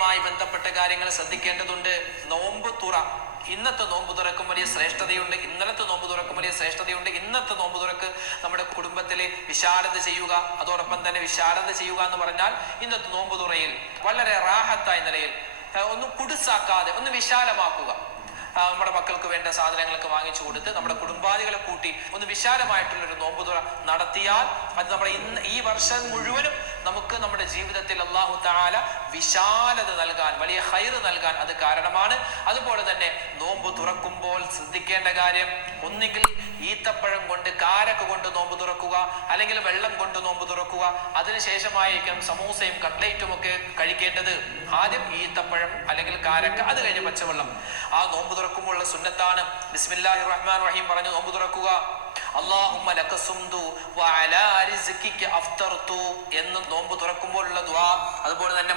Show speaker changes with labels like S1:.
S1: തുറയുമായി ബന്ധപ്പെട്ട കാര്യങ്ങൾ ശ്രദ്ധിക്കേണ്ടതുണ്ട്. നോമ്പ് തുറ. ഇന്നത്തെ നോമ്പ് തുറക്കും വലിയ ശ്രേഷ്ഠതയുണ്ട്. ഇന്നലത്തെ നോമ്പ് തുറക്കും വലിയ ശ്രേഷ്ഠതയുണ്ട്. ഇന്നത്തെ നോമ്പ് തുറക്ക് നമ്മുടെ കുടുംബത്തിലെ വിശാലത ചെയ്യുക. അതോടൊപ്പം തന്നെ വിശാലത ചെയ്യുക എന്ന് പറഞ്ഞാൽ ഇന്നത്തെ നോമ്പ് തുറയിൽ വളരെ റാഹത്തായ നിലയിൽ ഒന്ന് കുടുസാക്കാതെ ഒന്ന് വിശാലമാക്കുക. നമ്മുടെ മക്കൾക്ക് വേണ്ട സാധനങ്ങളൊക്കെ വാങ്ങിച്ചു കൊടുത്ത് നമ്മുടെ കുടുംബാദികളെ കൂട്ടി ഒന്ന് വിശാലമായിട്ടുള്ള ഒരു നോമ്പുതുറ നടത്തിയാൽ അത് നമ്മുടെ ഇന്ന് ഈ വർഷം മുഴുവനും നമുക്ക് നമ്മുടെ ജീവിതത്തിൽ അള്ളാഹു താല വിശാലത നൽകാൻ വലിയ ഹൈർ നൽകാൻ അത് കാരണമാണ്. അതുപോലെ തന്നെ നോമ്പ് തുറക്കുമ്പോൾ ശ്രദ്ധിക്കേണ്ട കാര്യം ഒന്നുകിൽ ഈത്തപ്പഴം കൊണ്ട് കാരക്ക കൊണ്ട് നോമ്പ് തുറക്കുക അല്ലെങ്കിൽ വെള്ളം കൊണ്ട് നോമ്പ് തുറക്കുക അതിനുശേഷമായിരിക്കണം സമൂസയും കട്ട്ലേറ്റും ഒക്കെ കഴിക്കേണ്ടത്. ആദ്യം ഈത്തപ്പഴം അല്ലെങ്കിൽ കാരക്ക അത് കഴിഞ്ഞ് പച്ചവെള്ളം. ആ നോമ്പ് തുറക്കുമ്പോഴുള്ള സുന്നത്താണ്. ബിസ്മില്ലാഹിർ റഹ്മാൻ റഹീം പറഞ്ഞു നോമ്പ് തുറക്കുക. അല്ലാഹുമ്മ ലക സുംദു വഅലാ റിസ്കിക അഫ്തർതു എന്ന് നോമ്പ് തുറക്കുമ്പോഴുള്ള ദുആ അതുപോലെ തന്നെ